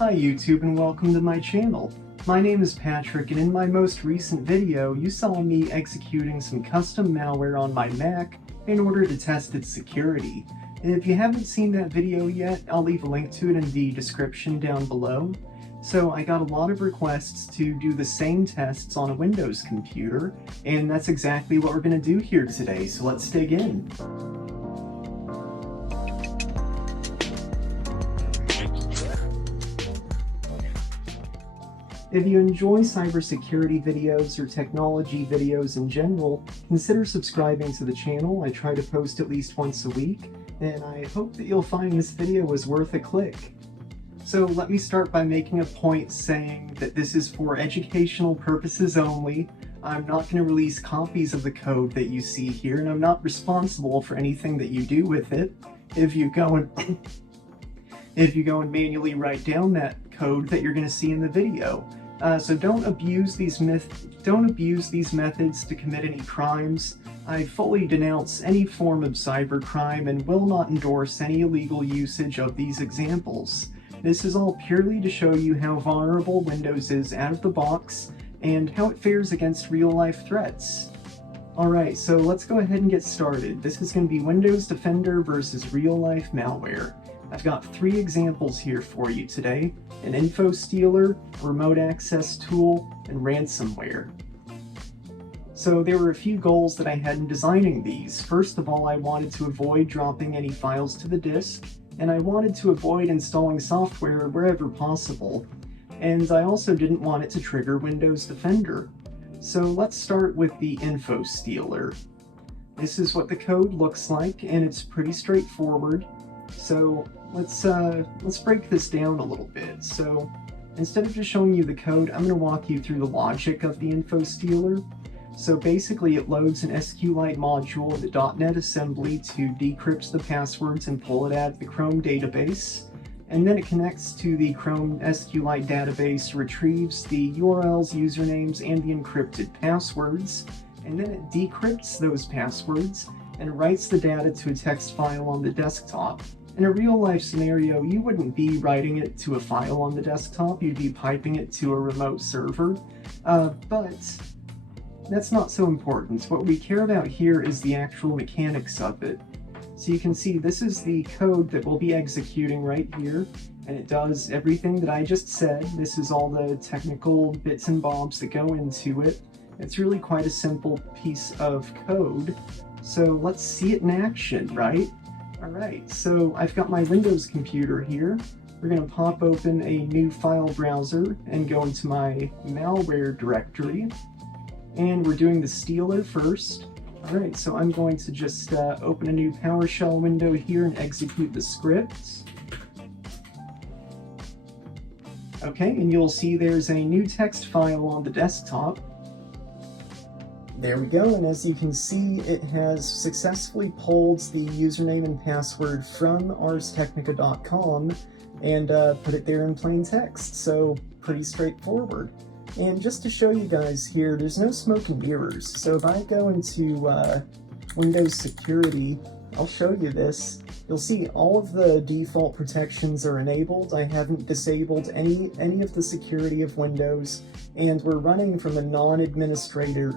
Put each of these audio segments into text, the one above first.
Hi YouTube and welcome to my channel. My name is Patrick, and in my most recent video you saw me executing some custom malware on my Mac in order to test its security. And if you haven't seen that video yet, I'll leave a link to it in the description down below. So I got a lot of requests to do the same tests on a Windows computer, and that's exactly what we're going to do here today, so let's dig in. If you enjoy cybersecurity videos or technology videos in general, consider subscribing to the channel. I try to post at least once a week, and I hope that you'll find this video was worth a click. So let me start by making a point saying that this is for educational purposes only. I'm not going to release copies of the code that you see here, and I'm not responsible for anything that you do with it. If you go and manually write down that code that you're going to see in the video. So don't abuse these methods to commit any crimes. I fully denounce any form of cybercrime and will not endorse any illegal usage of these examples. This is all purely to show you how vulnerable Windows is out of the box and how it fares against real-life threats. Alright, so let's go ahead and get started. This is going to be Windows Defender versus real-life malware. I've got 3 examples here for you today: an Infostealer, remote access tool, and ransomware. So there were a few goals that I had in designing these. First of all, I wanted to avoid dropping any files to the disk, and I wanted to avoid installing software wherever possible. And I also didn't want it to trigger Windows Defender. So let's start with the Infostealer. This is what the code looks like, and it's pretty straightforward. So let's break this down a little bit. So instead of just showing you the code, I'm going to walk you through the logic of the Infostealer. So basically it loads an SQLite module with a .NET assembly to decrypt the passwords and pull it out of the Chrome database. And then it connects to the Chrome SQLite database, retrieves the URLs, usernames, and the encrypted passwords. And then it decrypts those passwords and writes the data to a text file on the desktop. In a real-life scenario, you wouldn't be writing it to a file on the desktop, you'd be piping it to a remote server. But that's not so important. What we care about here is the actual mechanics of it. So you can see this is the code that we'll be executing right here, and it does everything that I just said. This is all the technical bits and bobs that go into it. It's really quite a simple piece of code. So let's see it in action, right? Alright, so I've got my Windows computer here. We're going to pop open a new file browser and go into my malware directory. And we're doing the Stealer first. Alright, so I'm going to just open a new PowerShell window here and execute the script. Okay, and you'll see there's a new text file on the desktop. There we go, and as you can see, it has successfully pulled the username and password from arstechnica.com and put it there in plain text, so pretty straightforward. And just to show you guys here, there's no smoke and mirrors, so if I go into Windows Security, I'll show you this. You'll see all of the default protections are enabled. I haven't disabled any of the security of Windows, and we're running from a non-administrative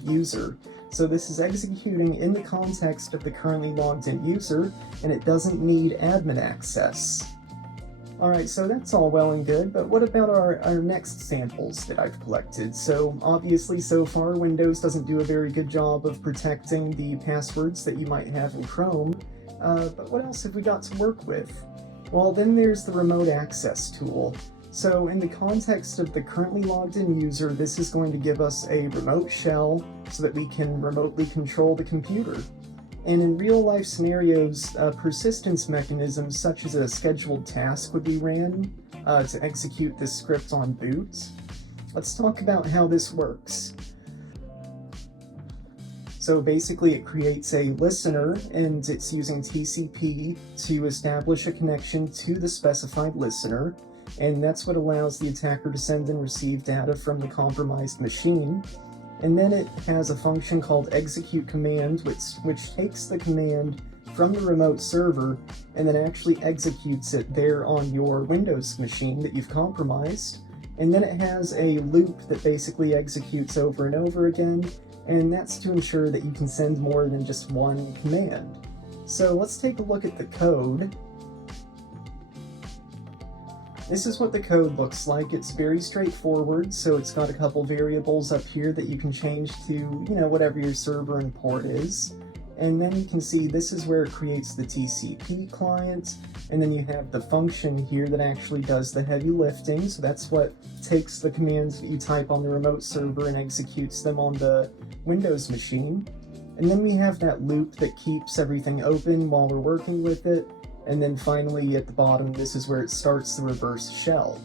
user. So this is executing in the context of the currently logged in user, and it doesn't need admin access. Alright, so that's all well and good, but what about our next samples that I've collected? So obviously so far Windows doesn't do a very good job of protecting the passwords that you might have in Chrome, but what else have we got to work with? Well, then there's the remote access tool. So in the context of the currently logged in user, this is going to give us a remote shell so that we can remotely control the computer. And in real-life scenarios, persistence mechanisms such as a scheduled task would be ran to execute this script on boot. Let's talk about how this works. So basically it creates a listener, and it's using TCP to establish a connection to the specified listener, and that's what allows the attacker to send and receive data from the compromised machine. And then it has a function called execute command, which takes the command, from the remote server and then actually executes it there on your Windows machine that you've compromised. And then it has a loop that basically executes over and over again, and that's to ensure that you can send more than just one command. So let's take a look at the code. This is what the code looks like. It's very straightforward, so it's got a couple variables up here that you can change to, whatever your server and port is. And then you can see this is where it creates the TCP client, and then you have the function here that actually does the heavy lifting, so that's what takes the commands that you type on the remote server and executes them on the Windows machine. And then we have that loop that keeps everything open while we're working with it. And then finally at the bottom, this is where it starts the reverse shell.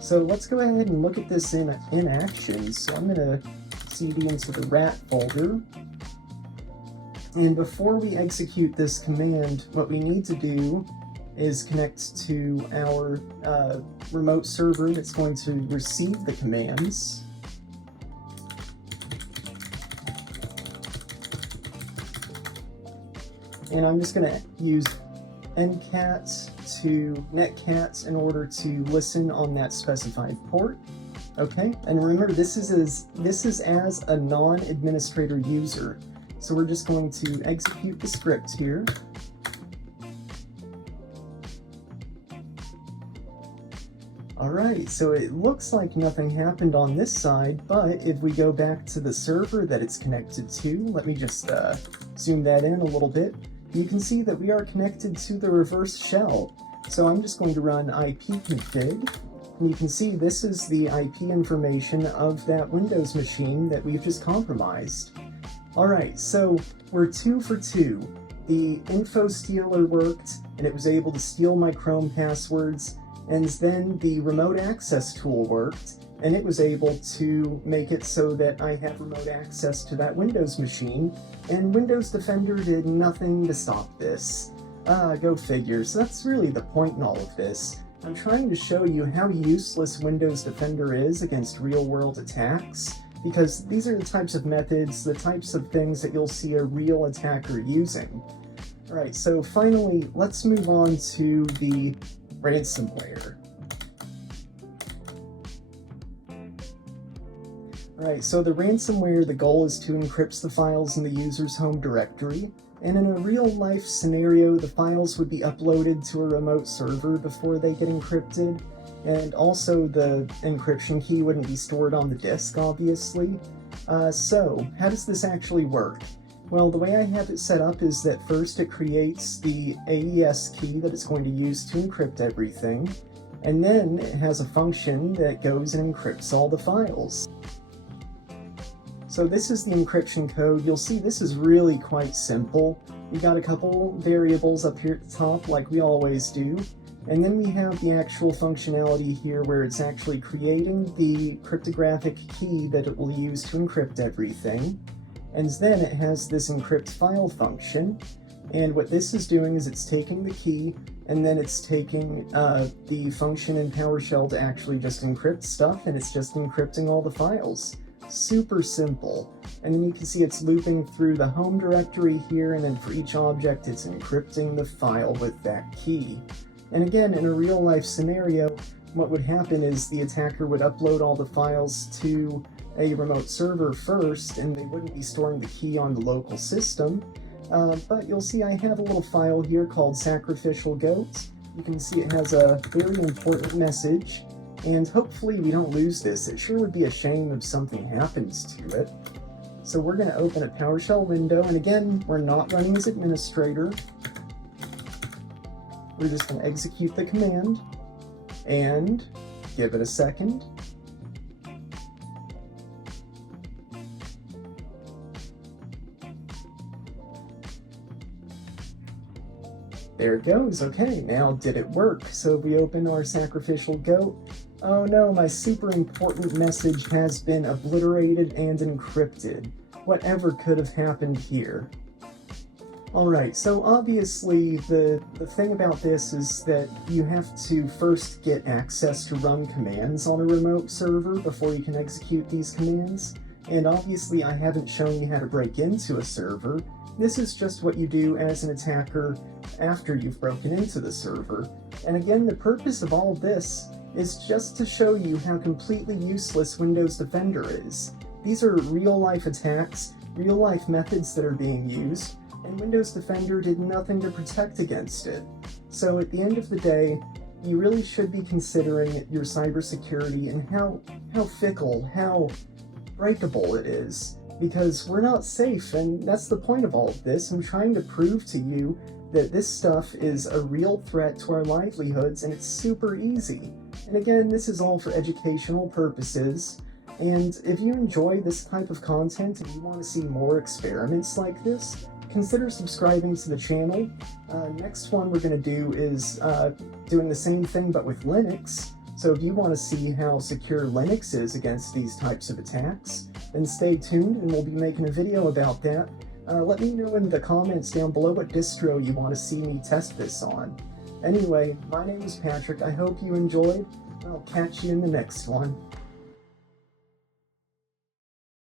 So let's go ahead and look at this in action. So I'm going to cd into the rat folder. And before we execute this command, what we need to do is connect to our remote server that's going to receive the commands. And I'm just going to use ncat to netcat in order to listen on that specified port. Okay, and remember this is as a non-administrator user. So we're just going to execute the script here. Alright, so it looks like nothing happened on this side, but if we go back to the server that it's connected to, let me just zoom that in a little bit, you can see that we are connected to the reverse shell. So I'm just going to run ipconfig, and you can see this is the IP information of that Windows machine that we've just compromised. Alright, so we're 2 for 2. The Infostealer worked, and it was able to steal my Chrome passwords, and then the remote access tool worked, and it was able to make it so that I have remote access to that Windows machine, and Windows Defender did nothing to stop this. Go figure. So that's really the point in all of this. I'm trying to show you how useless Windows Defender is against real-world attacks, because these are the types of methods, the types of things that you'll see a real attacker using. Alright, so finally, let's move on to the ransomware. Alright, so the ransomware, the goal is to encrypt the files in the user's home directory, and in a real-life scenario, the files would be uploaded to a remote server before they get encrypted, and also the encryption key wouldn't be stored on the disk, obviously. So, how does this actually work? Well, the way I have it set up is that first it creates the AES key that it's going to use to encrypt everything, and then it has a function that goes and encrypts all the files. So this is the encryption code. You'll see this is really quite simple. We got a couple variables up here at the top like we always do, and then we have the actual functionality here where it's actually creating the cryptographic key that it will use to encrypt everything. And then it has this encrypt file function, and what this is doing is it's taking the key, and then it's taking the function in PowerShell to actually just encrypt stuff, and it's just encrypting all the files. Super simple. And then you can see it's looping through the home directory here, and then for each object it's encrypting the file with that key. And again, in a real-life scenario, what would happen is the attacker would upload all the files to a remote server first, and they wouldn't be storing the key on the local system. But you'll see I have a little file here called Sacrificial Goat. You can see it has a very important message, and hopefully we don't lose this. It sure would be a shame if something happens to it. So we're going to open a PowerShell window, and again, we're not running as administrator. We're just going to execute the command, and give it a second. There it goes. Okay, now did it work? So if we open our Sacrificial Goat, oh no, my super important message has been obliterated and encrypted. Whatever could have happened here? Alright, so obviously the thing about this is that you have to first get access to run commands on a remote server before you can execute these commands, and obviously I haven't shown you how to break into a server, This is just what you do as an attacker after you've broken into the server. And again, the purpose of all this is just to show you how completely useless Windows Defender is. These are real-life attacks, real-life methods that are being used, and Windows Defender did nothing to protect against it. So at the end of the day, you really should be considering your cybersecurity and how fickle, how breakable it is. Because we're not safe, and that's the point of all of this. I'm trying to prove to you that this stuff is a real threat to our livelihoods, and it's super easy. And again, this is all for educational purposes. And if you enjoy this type of content and you want to see more experiments like this, consider subscribing to the channel. Next one we're going to do is doing the same thing but with Linux. So if you want to see how secure Linux is against these types of attacks, then stay tuned and we'll be making a video about that. Let me know in the comments down below what distro you want to see me test this on. Anyway, my name is Patrick. I hope you enjoyed. I'll catch you in the next one.